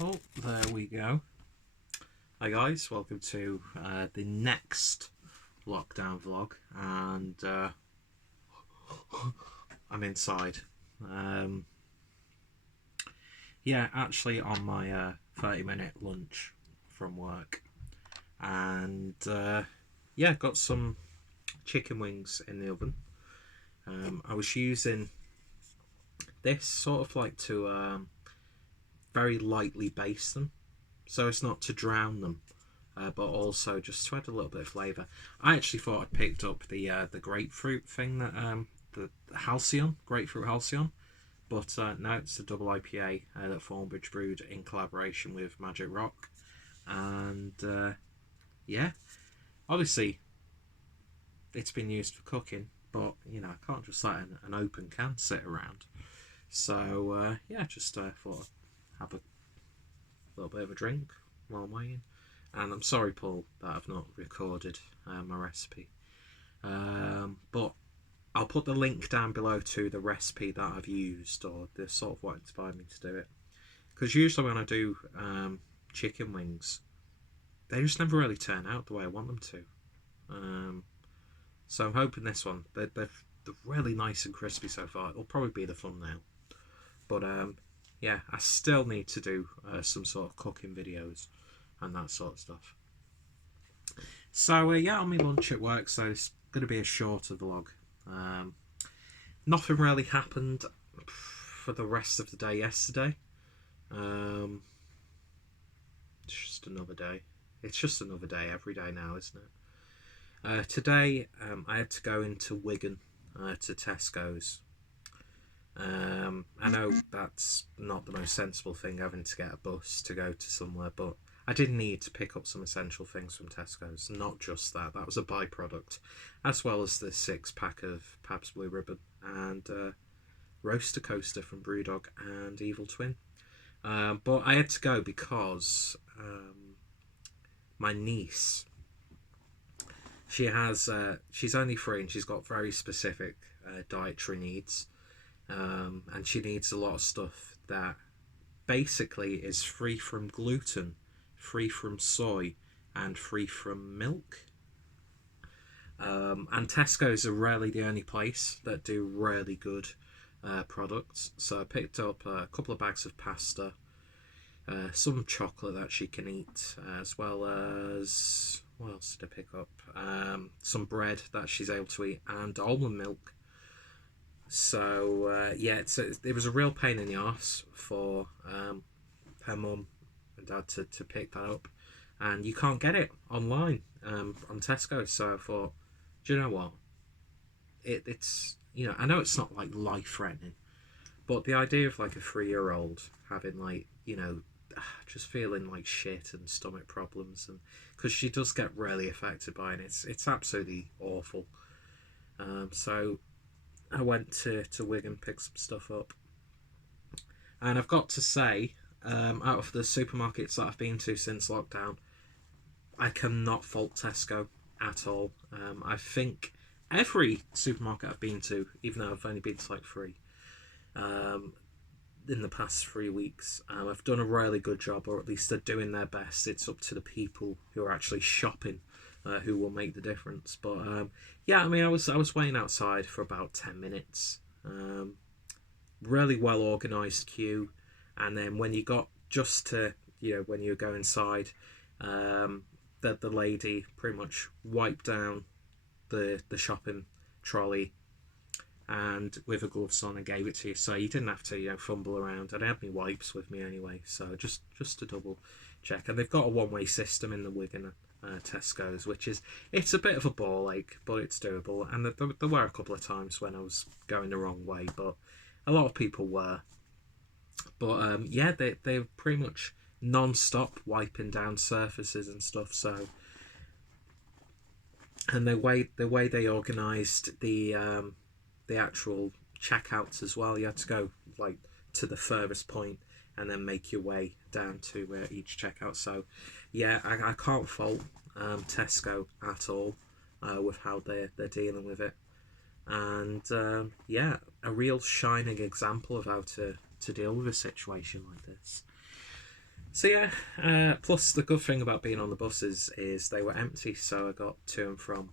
Oh, there we go. Hi guys, welcome to the next lockdown vlog, and I'm inside. Yeah, actually on my 30-minute lunch from work, and yeah, got some chicken wings in the oven. I was using this sort of like to very lightly baste them, so it's not to drown them, but also just to add a little bit of flavour. I actually thought I picked up the grapefruit thing, that the halcyon, grapefruit halcyon, but no, it's a double IPA that Thornbridge brewed in collaboration with Magic Rock, and yeah, obviously it's been used for cooking, but you know, I can't just let an open can sit around. So yeah, just thought I'd have a little bit of a drink while I'm waiting. And I'm sorry, Paul, that I've not recorded my recipe. But I'll put the link down below to the recipe that I've used, or the sort of what inspired me to do it. Because usually when I do chicken wings, they just never really turn out the way I want them to. So I'm hoping this one, they're really nice and crispy so far. It'll probably be the thumbnail. But yeah, I still need to do some sort of cooking videos and that sort of stuff. So yeah, on my lunch at work, so it's going to be a shorter vlog. Nothing really happened for the rest of the day yesterday. It's just another day. It's just another day every day now, isn't it? Today I had to go into Wigan to Tesco's. I know that's not the most sensible thing, having to get a bus to go to somewhere, but I did need to pick up some essential things from Tesco's. Not just that, that was a byproduct, as well as the 6-pack of Pabst Blue Ribbon and Roaster Coaster from Brewdog and Evil Twin. But I had to go because my niece, she's only 3 and she's got very specific dietary needs. And she needs a lot of stuff that basically is free from gluten, free from soy, and free from milk. And Tesco's are really the only place that do really good products. So I picked up a couple of bags of pasta, some chocolate that she can eat, as well as, what else did I pick up? Some bread that she's able to eat, and almond milk. So yeah, it was a real pain in the arse for her mum and dad to pick that up, and you can't get it online on Tesco. So I thought, do you know what? It's, you know, I know it's not like life threatening, but the idea of like a 3-year-old having, like, you know, just feeling like shit and stomach problems, and because she does get really affected by it, it's absolutely awful. So I went to Wigan, picked some stuff up, and I've got to say, out of the supermarkets that I've been to since lockdown, I cannot fault Tesco at all. I think every supermarket I've been to, even though I've only been to like 3 in the past 3 weeks, I've done a really good job, or at least they're doing their best. It's up to the people who are actually shopping who will make the difference. But yeah, I mean, I was waiting outside for about 10 minutes. Really well organised queue, and then when you got just to, you know, when you go inside, the lady pretty much wiped down the shopping trolley, and with her gloves on, and gave it to you, so you didn't have to, you know, fumble around. And I had my wipes with me anyway, so just to double check. And they've got a one-way system in the Wigan Tesco's, which is, it's a bit of a ball ache, but it's doable. And there were a couple of times when I was going the wrong way, but a lot of people were. But yeah, they're pretty much non-stop wiping down surfaces and stuff. So, and the way they organised the actual checkouts as well, you had to go like to the furthest point and then make your way down to each checkout. So yeah, I can't fault Tesco at all with how they're dealing with it. And yeah, a real shining example of how to deal with a situation like this. So yeah, plus the good thing about being on the buses is they were empty, so I got to and from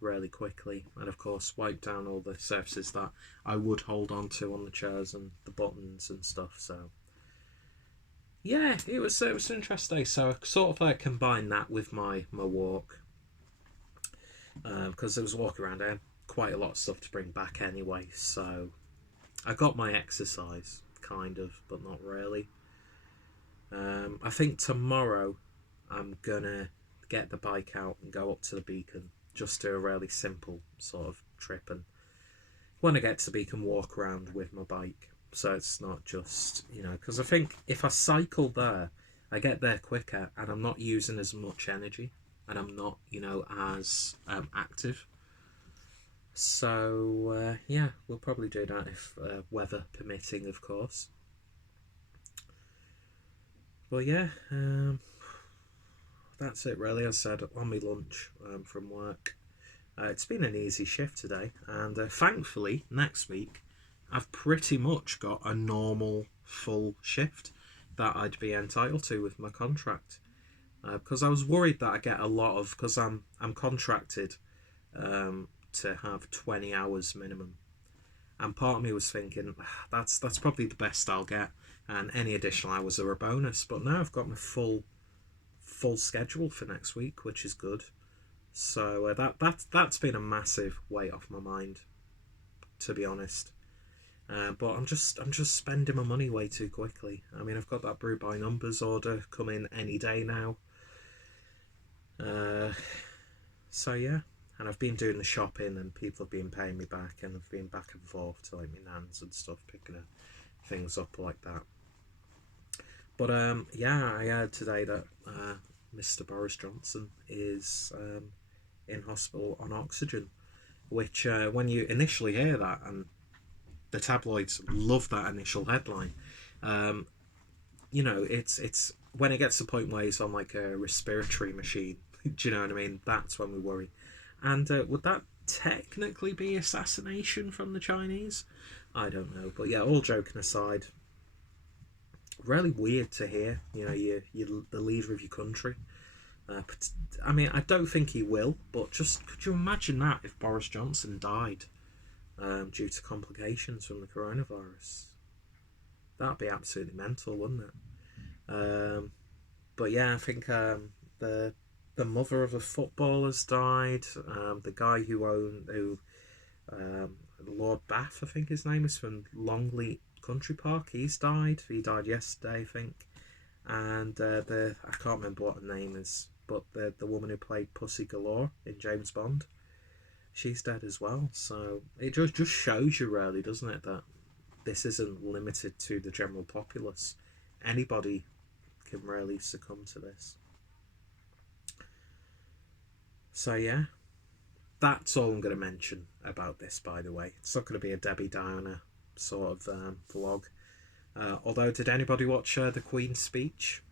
really quickly, and of course wiped down all the surfaces that I would hold on to on the chairs and the buttons and stuff. So yeah, it was an interesting day. So I sort of like combined that with my walk, because there was a walk around there, quite a lot of stuff to bring back anyway. So I got my exercise kind of, but not really. I think tomorrow I'm gonna get the bike out and go up to the beacon, just do a really simple sort of trip, and when I get to the beacon, walk around with my bike. So it's not just, because I think if I cycle there, I get there quicker and I'm not using as much energy and I'm not, as active. So yeah, we'll probably do that if weather permitting, of course. Well, yeah, that's it really. As I said, on my lunch from work. It's been an easy shift today, and thankfully, next week, I've pretty much got a normal full shift that I'd be entitled to with my contract. Because I was worried that I get a lot of, because I'm contracted to have 20 hours minimum, and part of me was thinking that's probably the best I'll get, and any additional hours are a bonus. But now I've got my full schedule for next week, which is good. So that's been a massive weight off my mind, to be honest. But I'm just spending my money way too quickly. I mean, I've got that Brew by Numbers order coming any day now. So yeah, and I've been doing the shopping, and people have been paying me back, and I've been back and forth to like my nans and stuff, picking things up like that. But yeah, I heard today that Mr. Boris Johnson is in hospital on oxygen, which when you initially hear that, and the tabloids love that initial headline, it's when it gets to the point where he's on like a respiratory machine. Do you know what I mean? That's when we worry. And would that technically be assassination from the Chinese? I don't know, but yeah, all joking aside, really weird to hear. You're the leader of your country. I mean, I don't think he will, but just could you imagine that if Boris Johnson died due to complications from the coronavirus? That'd be absolutely mental, wouldn't it? But yeah, I think the mother of a footballer's died. The guy who Lord Bath, I think his name is, from Longleat Country Park, he's died. He died yesterday, I think. And I can't remember what her name is, but the woman who played Pussy Galore in James Bond, she's dead as well. So it just shows you, really, doesn't it, that this isn't limited to the general populace. Anybody can really succumb to this. So yeah, that's all I'm going to mention about this, by the way. It's not going to be a Debbie Downer sort of vlog. Although, did anybody watch the Queen's speech?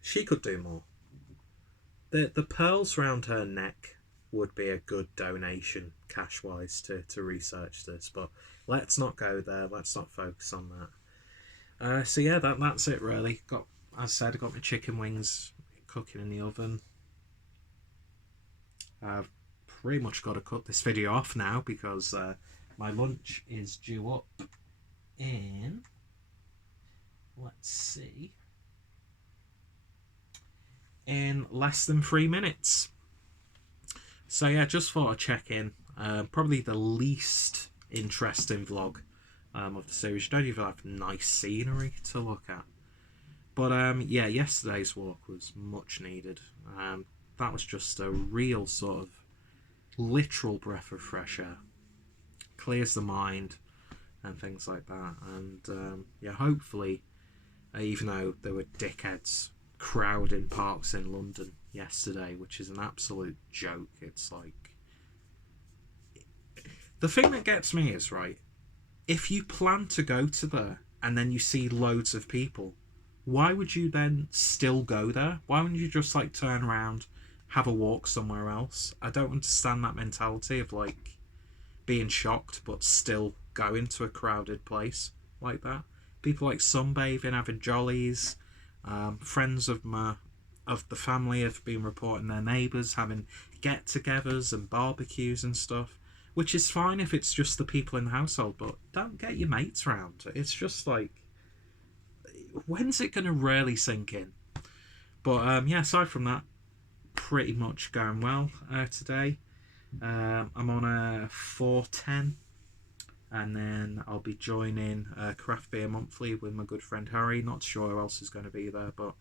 She could do more. The pearls round her neck would be a good donation, cash-wise, to research this. But let's not go there. Let's not focus on that. So yeah, that's it really. As I said, I got my chicken wings cooking in the oven. I've pretty much got to cut this video off now because my lunch is due up in, let's see, in less than 3 minutes. So yeah, just thought I'd check in. Probably the least interesting vlog of the series. You don't even have nice scenery to look at. But yeah, yesterday's walk was much needed. That was just a real sort of literal breath of fresh air. Clears the mind and things like that. And yeah, hopefully, even though there were dickheads crowding parks in London yesterday, which is an absolute joke. It's like, the thing that gets me is, right, if you plan to go to there and then you see loads of people, why would you then still go there? Why wouldn't you just like turn around, have a walk somewhere else? I don't understand that mentality of like being shocked but still going to a crowded place. like that. People like sunbathing, having jollies. Friends of the family have been reporting their neighbours having get-togethers and barbecues and stuff, which is fine if it's just the people in the household, but don't get your mates round. It's just like, when's it going to really sink in? But yeah, aside from that, pretty much going well today. I'm on a 4:10, and then I'll be joining Craft Beer Monthly with my good friend Harry. Not sure who else is going to be there, but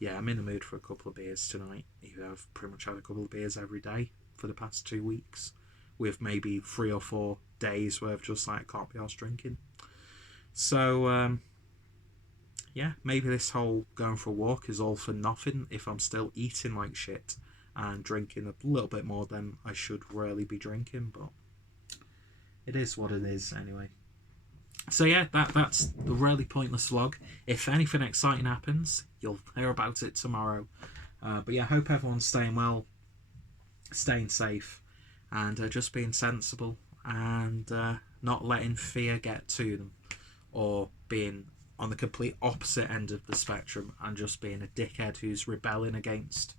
yeah, I'm in the mood for a couple of beers tonight. I've pretty much had a couple of beers every day for the past 2 weeks, with maybe 3 or 4 days where I've just like can't be arsed drinking. So yeah, maybe this whole going for a walk is all for nothing if I'm still eating like shit and drinking a little bit more than I should really be drinking, but it is what it is anyway. So yeah, that's the really pointless vlog. If anything exciting happens, you'll hear about it tomorrow. But yeah, I hope everyone's staying well, staying safe, and just being sensible, and not letting fear get to them, or being on the complete opposite end of the spectrum and just being a dickhead who's rebelling against,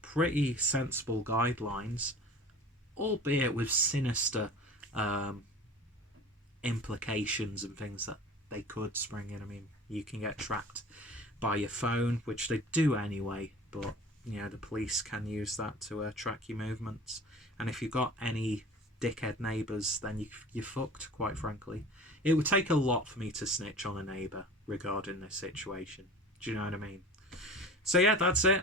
pretty sensible guidelines, albeit with sinister implications and things that they could spring in. I mean, you can get tracked by your phone, which they do anyway, but the police can use that to track your movements. And if you've got any dickhead neighbours, then you're fucked, quite frankly. It would take a lot for me to snitch on a neighbour regarding this situation. Do you know what I mean? So yeah, that's it.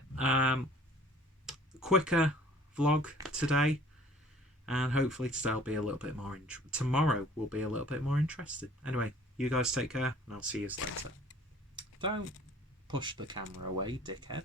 Quicker vlog today, and hopefully today will be a little bit more tomorrow will be a little bit more interesting. Anyway, you guys take care, and I'll see you later. Don't push the camera away, dickhead.